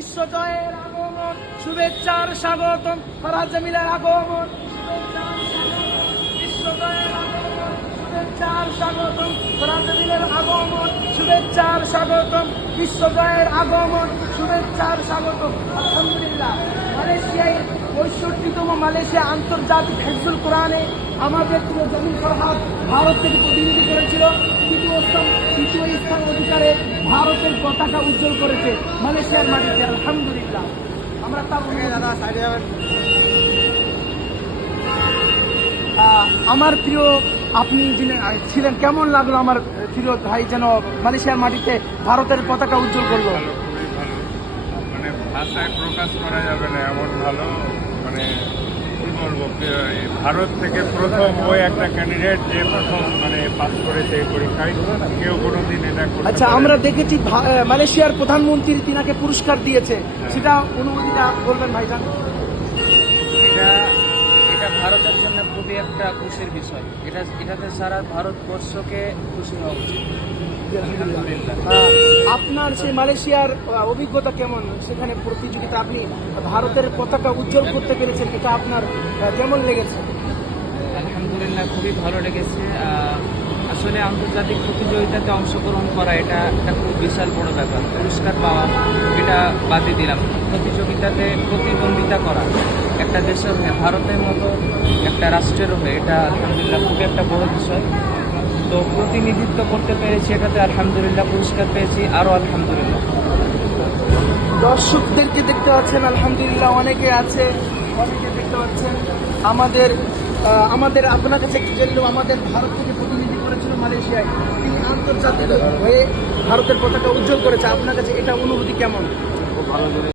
বিশ্বজয়ের আগমন, শুভেচ্ছার স্বাগতম, ফরাজ জামিলের আগমন, শুভেচ্ছার স্বাগতম ফরাজ জামিলের আগমন, শুভেচ্ছার স্বাগতম বিশ্বজয়ের আগমন, শুভেচ্ছার স্বাগতম। আলহামদুলিল্লাহ, মালয়েশিয়ায় পঁয়ষট্টিতম মালয়েশিয়া আন্তর্জাতিক হেফজুল কোরআনে আমাদের প্রিয় জমিন ফরহাদ ভারত থেকে প্রতিনিধি করেছিল। তৃতীয় স্থান তৃতীয় স্থান অধিকারে ভারতের পতাকা উজ্জ্বল করেছে মালয়েশিয়ার মাটিতে আলহামদুলিল্লাহ। আমরা তার আমার প্রিয় আপনি যিনি ছিলেন কেমন লাগল আমার প্রিয় ভাই যেন মালয়েশিয়ার মাটিতে ভারতের পতাকা উজ্জ্বল করল? মানে ভাষায় প্রকাশ করা যাবে না এমন ভালো মানে ভারত থেকে প্রথম ওই একটা ক্যান্ডিডেট যে প্রথম মানে পাস করেছে এই পরীক্ষায় কেউ কোনোদিন এটা আচ্ছা আমরা দেখেছি মালয়েশিয়ার প্রধানমন্ত্রী তিনাকে পুরস্কার দিয়েছে। সেটা অনুমতিটা বলবেন ভাইজান? ভারতের জন্য খুবই একটা খুশির বিষয়। এটা এটাতে সারা ভারতবর্ষকে খুশি হওয়া উচিত। আপনার সেই মালয়েশিয়ার অভিজ্ঞতা কেমন? সেখানে প্রতিযোগিতা আপনি ভারতের পতাকা উজ্জ্বল করতে পেরেছেন এটা আপনার কেমন লেগেছে? আলহামদুলিল্লাহ খুবই ভালো লেগেছে। আসলে আন্তর্জাতিক প্রতিযোগিতাতে অংশগ্রহণ করা এটা একটা খুব বিশাল বড় ব্যাপার। পুরস্কার পাওয়া, এটা বাদই দিলাম। প্রতিযোগিতাতে প্রতিদ্বন্দ্বিতা করা, একটা দেশের হয়ে, ভারতের মতো একটা রাষ্ট্রের হয়ে, এটা আলহামদুলিল্লাহ খুবই একটা বড় বিষয়। তো প্রতিনিধিত্ব করতে পেরেছি এটাতে, আলহামদুলিল্লাহ পুরস্কার পেয়েছি, আরও আলহামদুলিল্লাহ। দর্শকদেরকে দেখতে পাচ্ছেন, আলহামদুলিল্লাহ অনেকে আছে, অনেকে দেখতে পাচ্ছেন। আমাদের আমাদের আপনার কাছে কি জেনে আমাদের ভারত থেকে প্রতিনিধি করেছিল মালয়েশিয়ায়। তিনি আন্তর্জাতিক হয়ে ভারতের পতাকা উজ্জ্বল করেছে। আপনার কাছে এটা অনুভূতি কেমন?